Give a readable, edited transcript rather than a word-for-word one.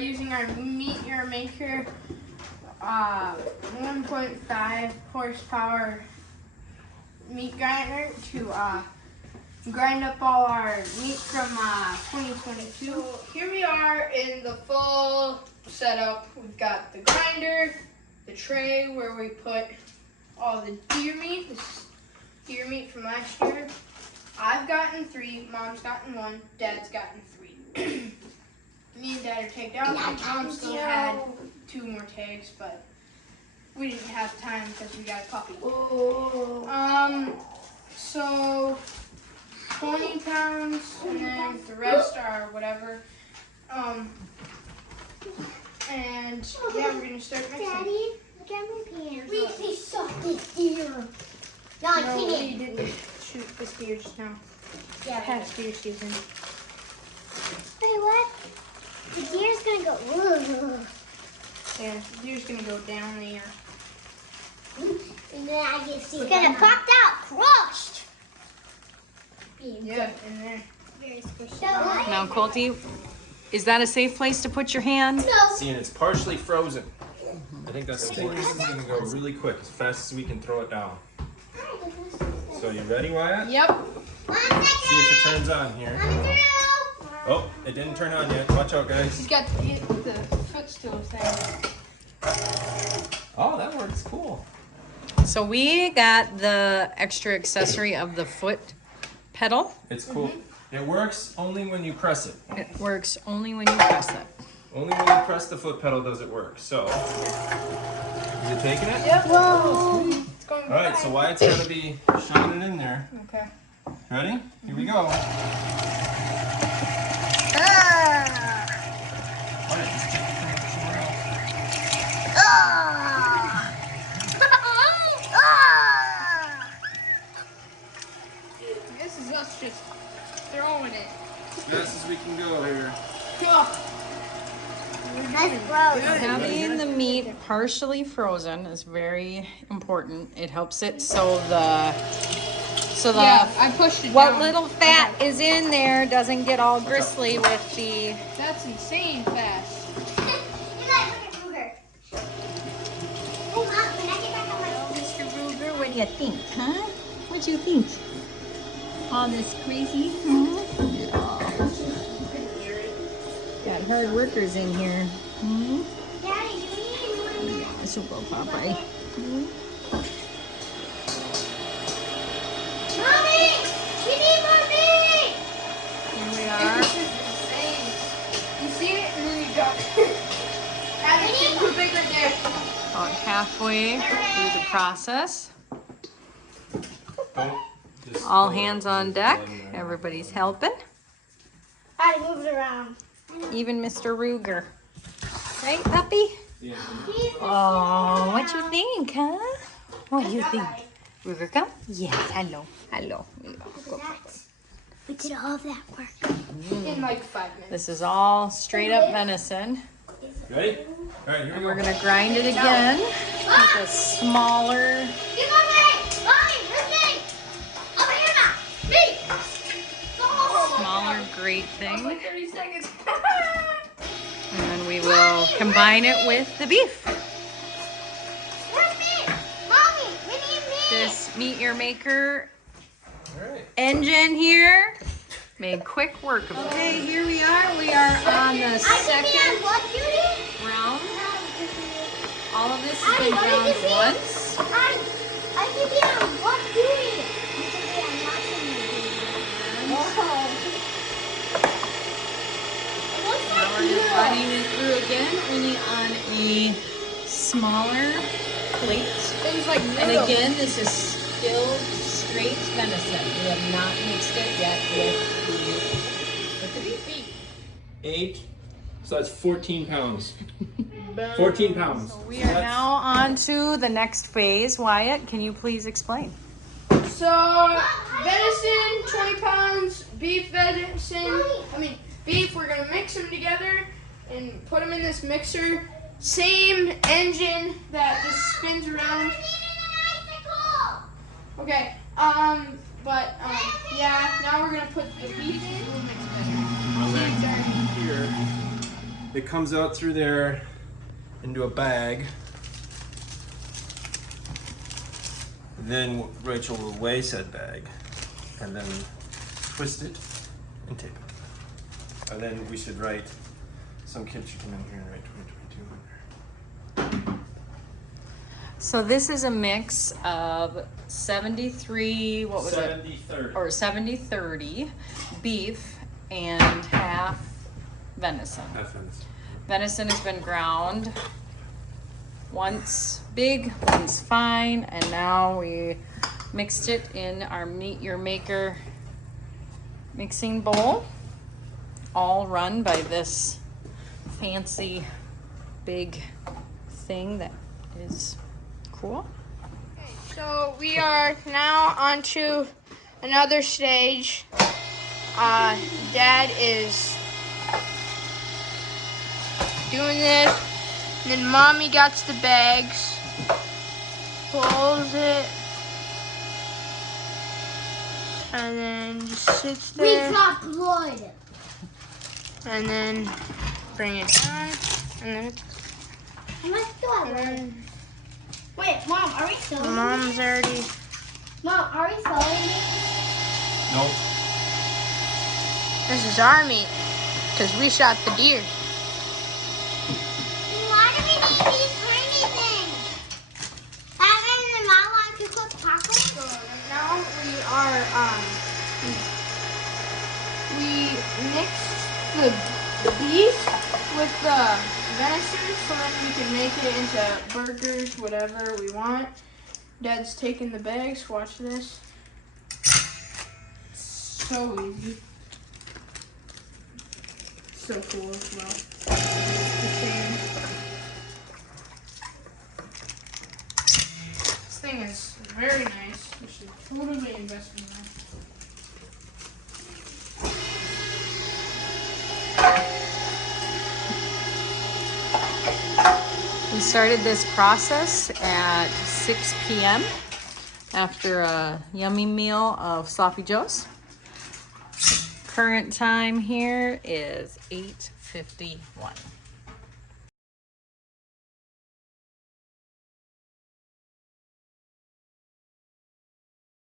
using our Meat Your Maker 1.5 horsepower meat grinder to grind up all our meat from 2022. So here we are in the full setup. We've got the grinder, the tray where we put all the deer meat. This is deer meat from last year. I've gotten 3, Mom's gotten 1, Dad's gotten 3. Me and Dad are tagged out. Mom still had 2 more tags, but we didn't have time because we got a puppy. So 20 pounds, and then the rest are whatever. And yeah, we're gonna start mixing. Daddy, look at my pants. We shot this deer. No, I we didn't shoot this deer just now. Yeah, past deer season. Wait, what? The deer's gonna go. Whoa. Yeah, the deer's gonna go down there. And then I can see. It's gonna pop out, crushed. Yeah, in there. Very squishy. Now, Colty, is that a safe place to put your hand? No. See, and it's partially frozen. I think that's important. This is gonna go really quick, as fast as we can throw it down. So you ready, Wyatt? Yep. 1 second. See if it turns on here. I'm through. Oh, it didn't turn on yet. Watch out, guys. He's got the footstool thing. Oh, that works. Cool. So we got the extra accessory of the foot pedal. It's cool. It works only when you press it. It works only when you press it. Only when you press the foot pedal does it work. So, is it taking it? Yep. Whoa. It's going All right. So Wyatt's gonna be shoving it in there. Okay. Ready? Here we go. Wyatt, just check the thing somewhere else. This is us just throwing it. As fast as we can go here. That's gross. Having the meat partially frozen is very important. It helps it so the Yeah, I pushed it what down. little fat is in there doesn't get all gristly with the. That's insane fast. You guys look at Hamburger. Oh, Mom, when I get back on my Mr. Ruger, what do you think, huh? What do you think? All this crazy, huh? Got hard workers in here. Hmm? Daddy, you need Yeah, this will go Popeye. Mommy, we need more meat. Here we This are. is insane. You see it and then you go. Add it too big right there. About halfway through the process. Don't just All pull it. hands on deck. Everybody's helping. I moved around. Even Mr. Ruger. Right, puppy? Yeah. Oh, what you think, huh? What do you think? Ruger, come? Yes, hello. Hello. Here you go. Go, go, go. We did all of that work. In like 5 minutes. This is all straight up venison. Ready? All right, here we And go. we're going to grind it again with a smaller. Get over here. Mommy, listen. Over here now. Me. Smaller grate thing. 30 seconds. And then we will combine it with the beef. Where's me? Mommy, we need me. This Meat Your Maker All right. engine here made quick work of it. Okay, here we are. We are on the I can be on second what duty? round. All of this has Daddy, been what did you ground say? once. I can be on what duty? I can be on watching duty. Whoa. It looks Now like we're just you. running it through again, only on a smaller plate. Things like And noodles. again, this is still straight venison. We have not mixed it yet with the beef. 8. So that's 14 pounds. 14 pounds. We are now on to the next phase. Wyatt, can you please explain? So, venison, 20 pounds, beef venison, beef, we're gonna mix them together and put them in this mixer. Same engine that just spins around. Okay, yeah, now we're gonna put the beef in. Run that here. it comes out through there into a bag. Then Rachel will weigh said bag and then twist it and tape it. And then we should write, some kids should come in here and write 2022 on there. So this is a mix of 73, what was it? 70-30. Or 70-30 beef and half venison. Venison has been ground once big, once fine, and now we mixed it in our Meet Your Maker mixing bowl, all run by this fancy big thing that is cool. Okay, so we are now on to another stage. Dad is doing this, and then Mommy got the bags, pulls it, and then just sits there. We got blood. And then bring it down, and then Let's do it. Wait, Mom, are we filming? Mom's already. Mom, are we filming? Nope. This is our meat, because we shot the deer. Why do we need these tiny things? Haven't the mom want to cook tacos? So now we are we mixed the beef with the venison so then we can make it into burgers, whatever we want. Dad's taking the bags. Watch this. So easy. So cool as well. This thing is very nice. You should totally invest in that. We started this process at 6 p.m. after a yummy meal of Sloppy Joe's. Current time here is 8:51.